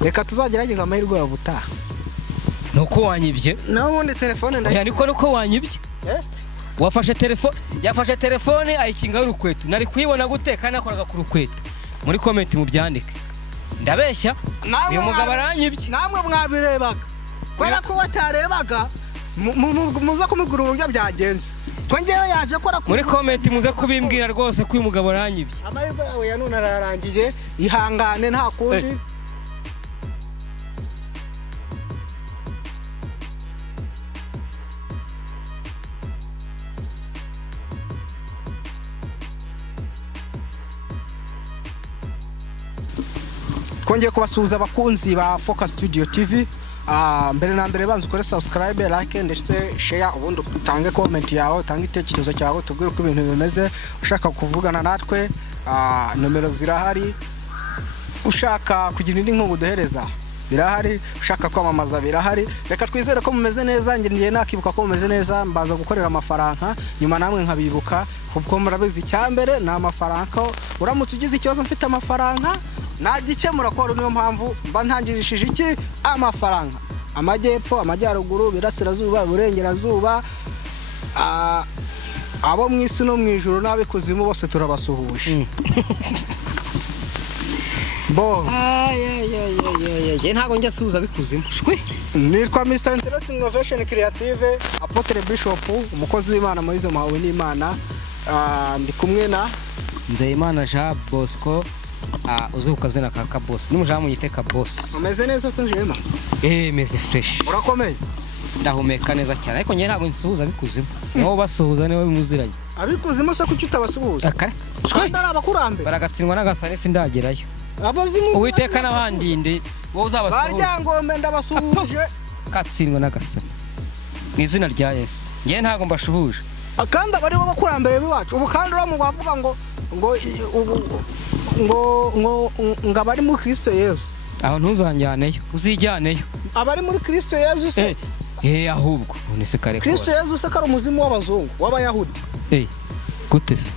reka tuzagerageza amahirwe y'ubutaha. Nuko wanyibye Nabundi telefone oya niko nuko wanyibye wafashe telefone yafashe telefone ayikinga y'urukweto nari kuyibona gute kandi nakoraga ku rukweto muri comment mu byandike ndabeshya uyu mugabo aranyibye namwe mwabirebaga kwera ko watarebaga muza kumugura uburyo byagenze twengewe yaje akora muri comment muze kubimbwira rwose ko uyu mugabo aranyibye amahirwe yawe ya none ararangiye ihangane nta kundi Kongeye kubasuhuza abakunzi ba Focus Studio TV. Mbere na mbere banze ukore subscribe, like ndetse share ubundi utange comment yawe, utange itekerezo cyawe, tubwire uko ibintu bimeze. Ushaka kuvugana natwe, nomero zirahari. Ushaka kugira indi nkungu duhereza birahari, ushaka kwamamaza birahari. Reka twizere ko mumeze neza, ngiye nakibuka ko mumeze neza, mbaza gukorera amafaranga nyuma namwe nkabibuka kuko murabizi cyambere na amafaranga. Uramutse ugize ikibazo mfite amafaranga nagikemura ko niyo mpamvu mba ntangirishije iki amafaranga amajyepfo amajyaruguru birasirazuba burengerazuba abo mwisi no mwijuru nabikuzimu bose turabasuhuje bo ye ntago njya suza bikuzimu shwe nitwa Mr Interesting Innovation Creative Apotre Bishop umukozi w'Imana Moise Muhawe n'Imana ndi kumwe na Nzeyimana Jean Bosco uzwe ukazena kaka boss n'umujamu yiteka boss umeze neza se Jema meze fresh urakomeye ndahumeka neza cyane ariko ngiye ntago nsuhuza bikuzimu niho basuhuza niwe bimuziranye abikuzimu se kuki utabasuhuza shwe ndara abakurambe baragatsindwa n'agasane sindagerayo abazimu uwiteka n'abandinde bo uzabasuhuza baryangombe ndabasuhuje katsindwa n'agasane mu izina rya Yesu ngiye ntago mbashuhuje kandi abari bo bakurambere biwacu ubu kandi uramu bavuga ngo ngabari muri Kristo Yesu aho ntuzanjyaneyo uzijyaneyo abari muri Kristo Yesu se ahubwo none se kare Kristo Yesu se kari umuzimu w'abazungu w'abayahudi gute se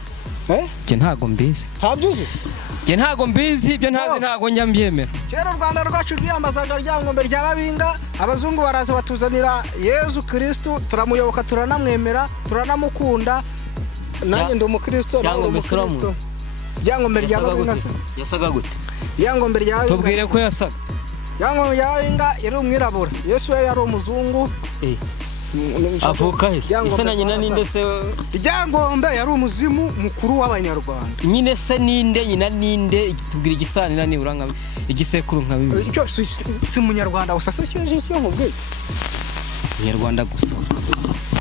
je ntago mbizi ntabyuzi je ntago mbizi ibyo ntazi ntago njya mbyemera kera u Rwanda rwacu rwiyambazaga ryangombe rya babinga abazungu baraza batuzanira Yesu Kristo turamuyoboka turanamwemera turanamukunda nanjye ndi umukristo ryangombe rya babinga yasaga gute ryangombe rya babinga tubwire ko yasaga ryangombe rya babinga yari umwirabura Yesu yari umuzungu avuka ise na nyina ninde se ryangombe yari umuzimu mukuru w'abanyarwanda nyine se ninde nyina ninde tubwire igisanira nibura nka igisekuru nka bibi icyo si munyarwanda gusa se cyo nkubwiye munyarwanda gusa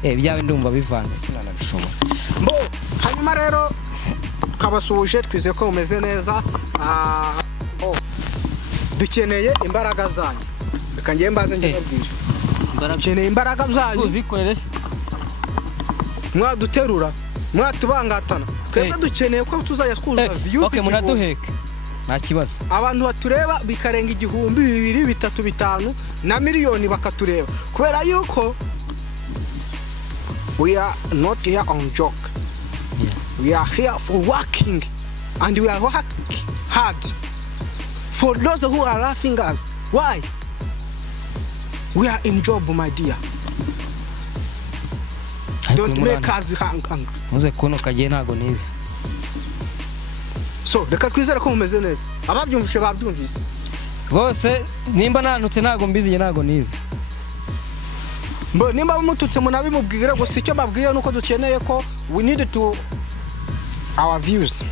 byawe ndumva bivanze sinanabishobora mbo hanyuma rero kabasuhuje twize ko umeze neza dukeneye imbaraga zanyu reka ngiye mbaze ngibabwira dukeneye imbaraga zanyu uzikorere se mwaduterura mwatubangatana twebwe dukeneye ko tuzajya twuza views munaduheke nta kibazo abantu batureba bikarenga 1000 2 3 5 na miliyoni bakatureba kubera yuko we are not here on joke. We are here for working and we are working hard for those who are laughing us. Why? We are in job, my dear. Don't make us hang. Muze kuno kagiye ntago nize. So, reka twizere ko mumeze neza. Ababyumvishe babyumvise. Rwose nimba nanutse ntago mbizi ntago nize. Mbo nimba mututse munabimubwira ngo sicyo babwiye nuko dukeneye ko we need to our views.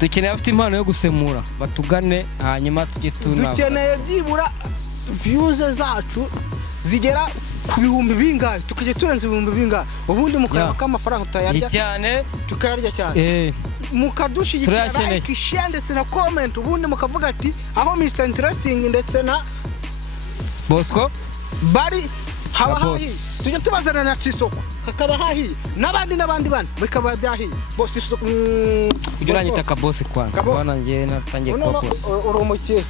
Dukeneye afite impano yo gusemura batugane hanyuma tujye tunaba. Dukeneye byibura views zacu zigera ku bihumbi bingahe tukije turenze ibihumbi bingahe ubundi mukareba ko amafaranga tutayarya cyane tukayarya cyane mukadushigikira like share ndetse na comment ubundi mukavuga ati aho Mr Interesting ndetse na Bosco bari haba hahi tujye tubazana na Sisoko kakaba hahi nabandi bikaba byahi boss Sisoko kugira nyita ka boss kwanza bana ngiye natangiye kwa boss uri umukire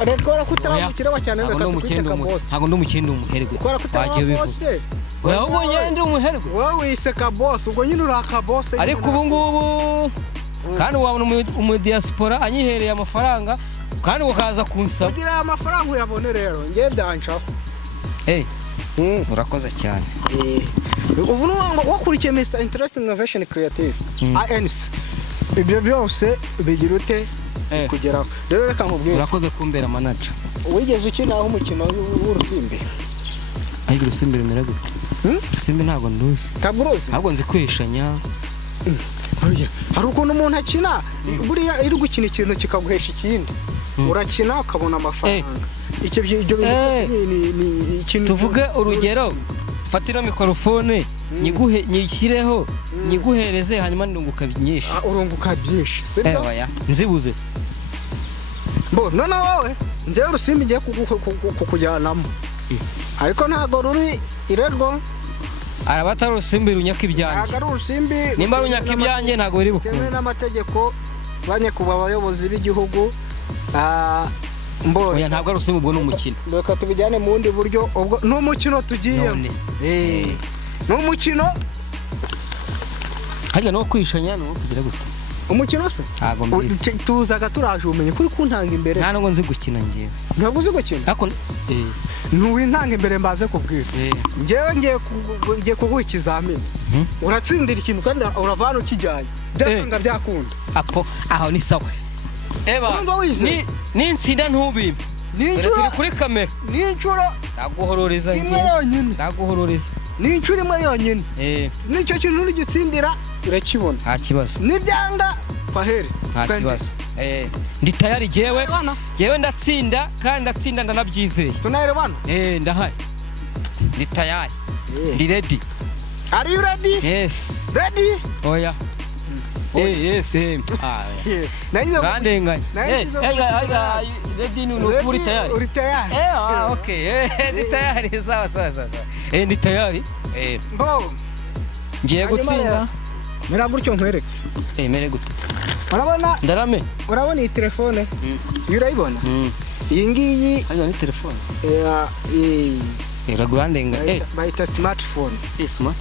rekora kutaramukire wa cyane reka twiteka boss ntago ndumukende umuherwe wagiye bivuze wewe ubonye ndi umuherwe wowe iseka boss ubwo nyine uraka boss ariko ubu ngubu kandi wabona umu diaspora anyihereye amafaranga kandi ukaza kunsaba kugira amafaranga uyabone rero ngiye byancaho urakoze cyane ubu n'uwango wakurikiye Mr Interesting Innovation Creative ANC ibyo byose bigira ute kugeraho rero reka nkubwire urakoze kumbera manager wigeze ukinaho umukino w'urusimbi ariko urusimbi rumera gute urusimbi ntabwo nduzi ntabwo nzi kwishanya hari ukuntu umuntu akina buriya iri gukina ikintu kikaguhesha ikindi urakina ukabona amafaranga icyo ibyo ni ikintu tuvuge urugero fatira mikrofone nyishyireho nyiguhereze hanyuma ndunguka byinshi urunguka byinshi sibyo nzibuze bo none wowe ngiye urusimbi ngiye kukujyanamo ariko ntago ruri irerwa arabatari urusimbi runyaka ibyanjye ntago ari urusimbi nimba runyaka ibyanjye ntago biri bukunda n'amategeko banyekuba abayobozi b'igihugu oya ntabwo ari urusimbi ubwo ni umukino reka tubijyane mu bundi buryo ubwo n'umukino tugiye n'umukino hajya no kwishanya no kugira gute umukino se ntago mbizi tuzaga turaje umenye kuri kuntanga imbere nta nubwo nzi gukina ngiye ntabwo uzi gukina ariko ntuwintanga imbere mbaze kubwira ngewe ngiye kuguha ikizamini uratsindira ikintu kandi uravana ukijyanye byakanga byakunda aho ni sawa ni insinda ntubimpe turi kuri kamera n'inshuro ndaguhororeza ndaguhororeza n'inshuro imwe yonyine n'icyo kintu urigitsindira urakibona nta kibazo nibyanga pahere nta kibazo ndi tayari jewe ndatsinda kandi ndatsinda ndanabyizeye tunayerebana ndahari ndi tayari ndi ready are you ready yes ready oya yes randenganya ready ni uri tayari uri tayari okay ndi tayari sawa ndi tayari ngiye gutsinda mera gutyo nkwereke mere gute urabona ndarame urabona iyi telefone urayibona iyi ngiyi hano ni telefone iragurandenga bayita smartphone smart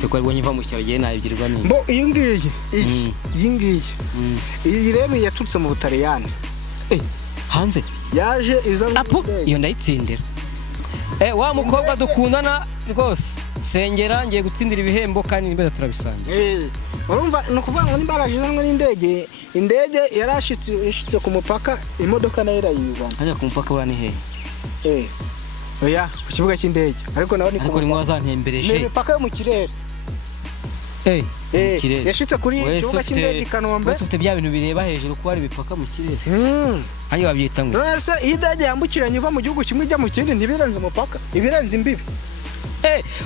siko ariko nyiva mu cyaro giye nabigirwa nini bo iyi ngiyi iyi rero yatutse mu Butaliyani hanze yaje iza iyo ndayitsindira wa mukobwa dukundana rwose sengera ngiye gutsindira ibihembo kandi nimbeza turabisangira urumva no kuvuga ngo nimbaraje namwe n'indege yarashitse ku mupaka imodoka nayo irayizana ajya ku mupaka bani he oya ku kibuga cy'indege ariko nawe ni ariko rimwe wazantembereje ni mipaka yo mu kirere yashitse kuri kibuga cy'indege Kanombe wese ufite bya bintu bireba hejuru ko ari bipaka mu kirere hanyuma babyita ngo nose idage yambukiranye uva mu gihugu kimwe ijya mu kindi ntibirenze umupaka ibirenze imbibi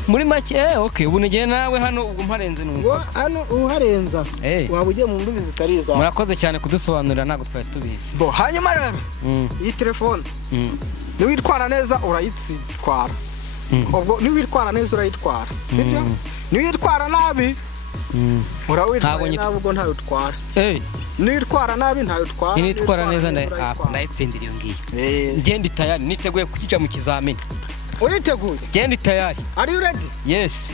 muri make okay ubu ngiye nawe hano ubwo mparenze n'umupaka hano uharenza waba ugiye mu mbibi zitari izawe murakoze cyane kudusobanurira ntabwo twari tubizi bo hanyuma rero iyi telefone niwitwara neza urayitwara ubwo niwitwara neza urayitwara sibyo niwitwara nabi urawitwara nabi ubwo ntayo utwara niwitwara nabi ntayo utwara nitwara neza ndayitsindira iyo ngiyo ngende tayari niteguye kujya mu kizamini uriteguye ngende tayari are you ready yes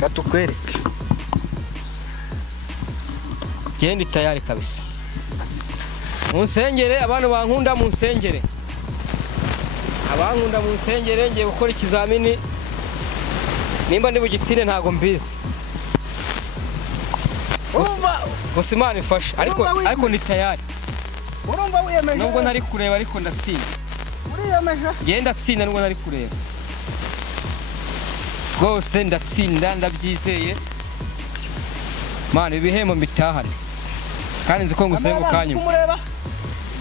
katukwereke ngende tayari kabisa munsengere abantu bankunda munsengere abankunda munsengere ngiye gukora ikizamini nimba ndi bugitsine ntago mbizi gusa Imana ifasha ariko ni tayari urumva wiyemeje nubwo ntari kureba ariko ndatsinda uriyemeje ngenda ndatsinda nubwo ntari kureba rwose ndatsinda ndabyizeye Mana ibihembo mbitahane kandi nzi ko ngusenga ukanyuma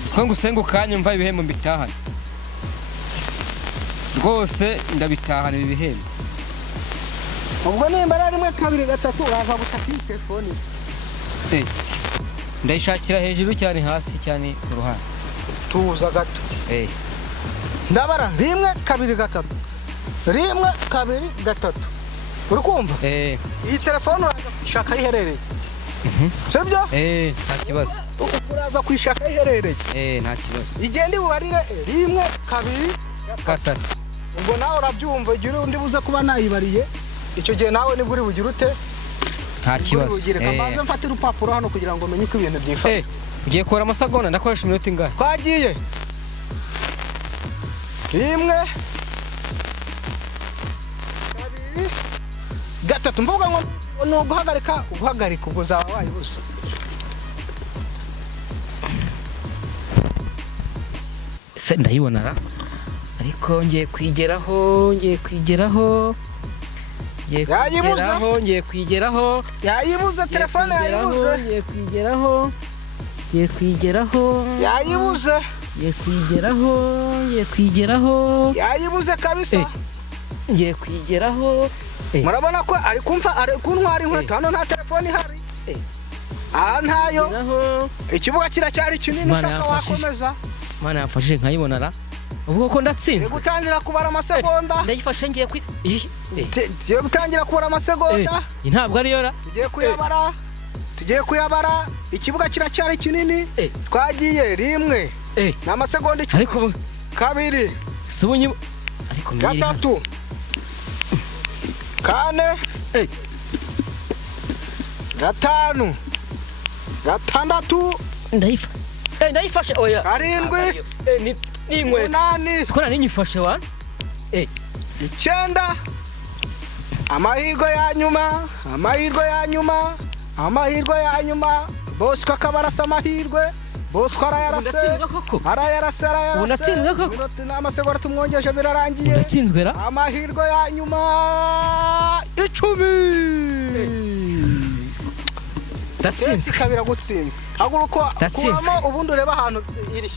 siko ngusenga ukanyumva ibihembo mbitahane rwose ndabitahana ibi bihembo ubwo nimba ari 1 2 3 uraza gushaka iyi telefone ndayishakira hejuru cyane hasi cyane ku ruhande tuza gato ndabara 1 2 3 1 2 3 uri kumva iyi telefone uraza kwishaka iherereye sibyo nta kibazo uraza kwishaka iherereye nta kibazo igende ubarire 1 2 3 ubwo nawe urabyumva igihe undi buze kuba nayibariye icyo gihe nawe nibwo uri bugira ute nta kibazo kamanze mfate urupapuro hano kugira ngo menye ko ibintu byifashe ugiye kora amasegonda ndakoresha iminota ingahe twagiye rimwe kabiri gatatu mvuga ngo ni uguhagarika ubwo zaba wayibuze se ndayibona ariko ngiye kwigeraho yayibuze telefone yayibuze yayibuze kabisa ngiye kwigeraho murabona ko ari kumva ari kuntwara inkweto hano nta telefone ihari aha ntayo ikibuga kiracyari kinini ushaka wakomeza mana yamfashije nkayibonara ubwo ko ndatsinzwe gutangira kubara amasegonda ndayifashe ngiye gutangira kubara amasegonda ntabwo ariyo ra tugiye kuyabara ikibuga kiracyari kinini twagiye rimwe n'amasegonda 10 ariko kabiri subunyi ariko gatatu kane gatanu gatandatu ndayifashe oya karindwi n'inkweto umunani sikora ninyifashe wa 9 amahirwe ya nyuma Bosco akabarasa amahirwe Bosco arayarase unatsinzwe koko n'amasegonda tumwongeje birarangiye unatsinzwe ra amahirwe ya nyuma 10 ndatsinzwe kabira gutsinza haguruko kuramo ubundi ureba ahantu iri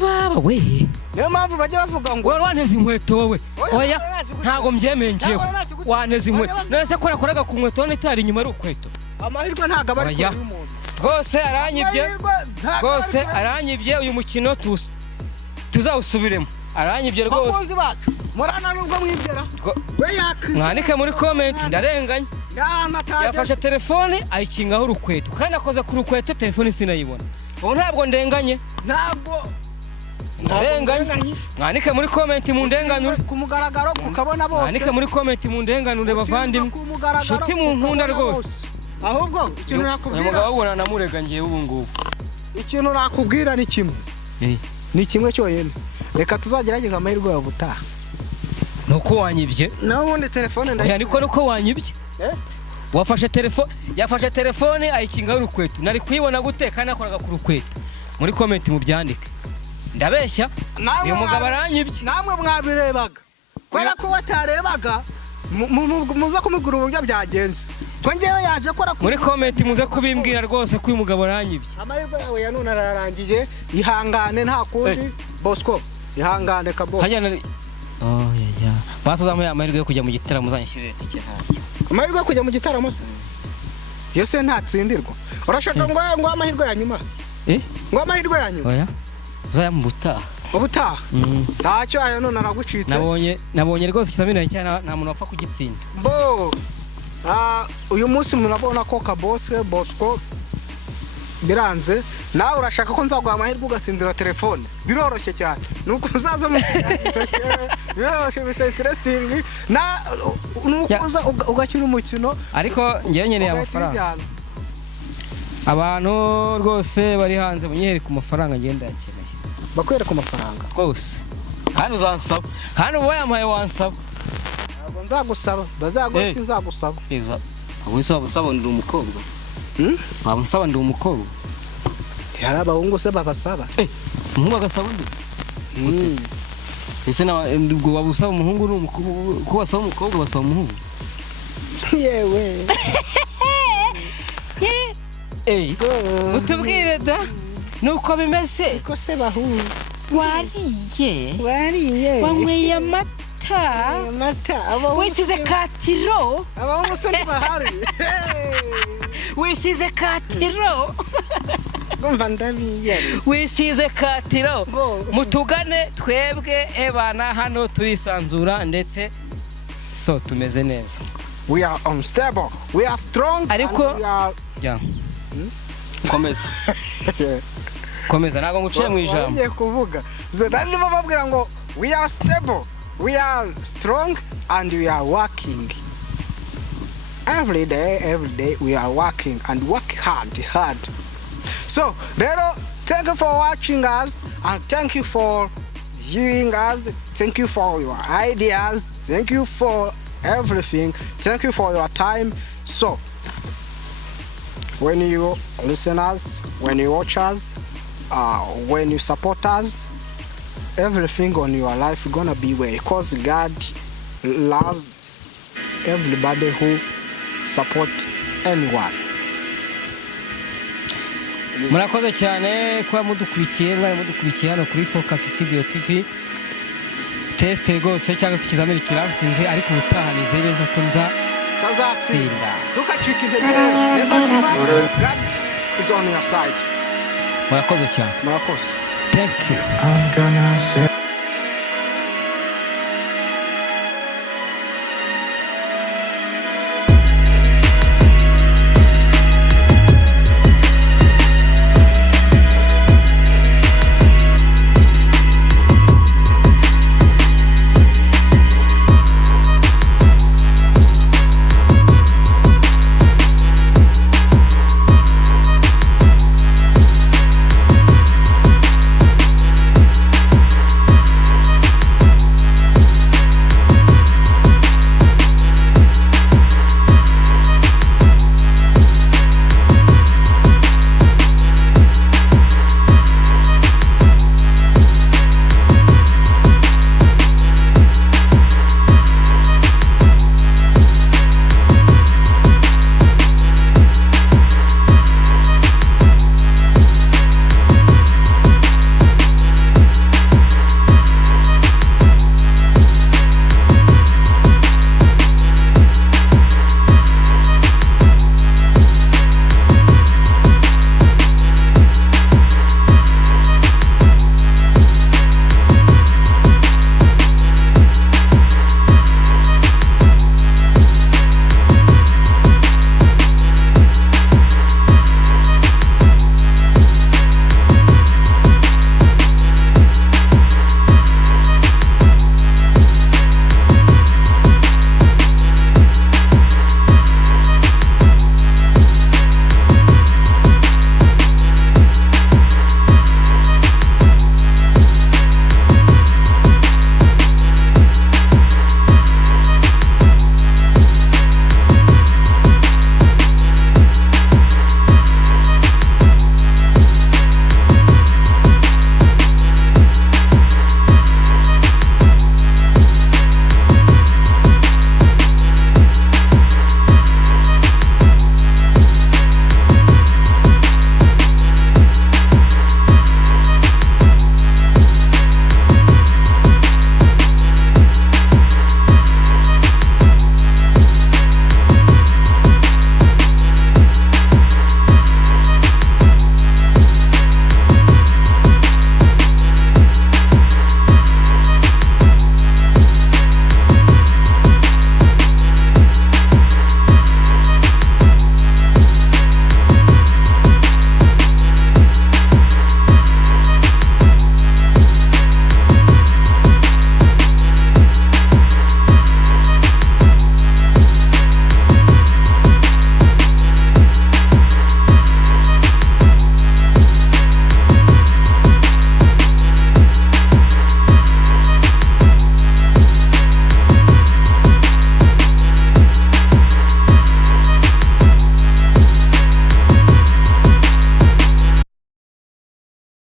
baba we niyo mpamvu bajya bavuga ngo wanteze inkweto wowe oya ntago mbyemeye ngewe wanteze inkweto nese ko nakoraga ku nkweto n'itari inyuma ari ukweto amahirwe ntago abari kuri umuntu rwose aranyibye uyu mukino tuzawusubiremo aranyibye rwose bakunzi bacu murana nubwo mwibyera we yakwiye mwanike muri comment ndarenganya yafashe telefone ayikingaho urukweto kandi akoze ku rukweto telefone sinayibona ubu ntabwo ndenganye ndarenganye mwanike muri comment mu ndenganure ku mugaragaro kukabona bose mwanike muri comment mu ndenganure bavandimwe shuti mu nkunda rwose ahubwo ikintu nakubwira umugabo abona namurega ngiye ubu ngubu ikintu nakubwira ni kimwe ni kimwe cyonyine reka tuzagerageza amahirwe yawe ubutaha nuko wanyibye n'ubundi telefone nuko wanyibye yafashe telefone ayikingaho urukweto nari kuyibona gute kandi nakoraga ku rukweto muri comment mu byandike ndabeshya uyu mugabo aranyibye namwe mwabirebaga kubera ko watarebaga muza kumubwira uburyo byagenze ko ngewe yaje kora muri comment muze kubimbwira rwose ko uyu mugabo aranyibye amahirwe yawe ya none ararangiye ihangane nta kundi Bosco ihangane kabo basozamuye amahirwe yo kujya mu gitaramo uzanyishyurire tike ntacyo amahirwe yo kujya mu gitaramo se yose ntatsindirwa urashaka ngo amahirwe ya nyuma ngo amahirwe ya nyuma oya uzaya mu ubutaha ntacyo ayo none aragucitse nabonye rwose ikizamini cyane nta muntu wapfa kugitsinda uyu munsi murabona ko Bosco biranze nawe urashaka ko nzaguha amahirwe ugatsindira telefone biroroshye cyane nuko uzaza mu biroroshye bisa interesting nukuza ugakina umukino ariko ngewe nkeneye amafaranga abantu rwose bari hanze munyere ku mafaranga ngenda yakeneye bakwere ku mafaranga rwose kandi uzansaba kandi uwo yampaye wansaba ntabwo nzagusaba bazagose nzagusaba waba ndi umukobwa waba ndi umukobwa hari abahungu se babasaba umuhungu agasaba undi ese ubwo waba usaba umuhungu ko wasaba umukobwa basaba umuhungu yewe utubwire da nuko bimeze ko se bahungu wariye wanyweye amata wisize katiro abahungu se ntibahari wisize katiro ngumva ndabiyari wisize katiro mutugane twebwe ebana hano turisanzura ndetse so tumeze neza we are unstable we are strong ariko komeza ntago nguciye mu ijambo ngiye kuvuga zenda niba babwira ngo we are stable we are strong and we are working. Every day we are working and work hard. So, Rero, thank you for watching us and thank you for viewing us. Thank you for your ideas. Thank you for everything. Thank you for your time. So, when you listen us, when you watch us, when you support us, everything on your life is gonna be well, because God loves everybody who support anyone. murakoze cyane kuba mudukurikiye hano kuri Focus Studio TV. Teste rwose cyangwa se ikizamini kiransinze, ariko ubutaha nizeye neza ko nzatsinda. Tukacika intege rero. Never give up. God is on your side. Murakoze cyane. Murakoze. Thank you. I'm gonna say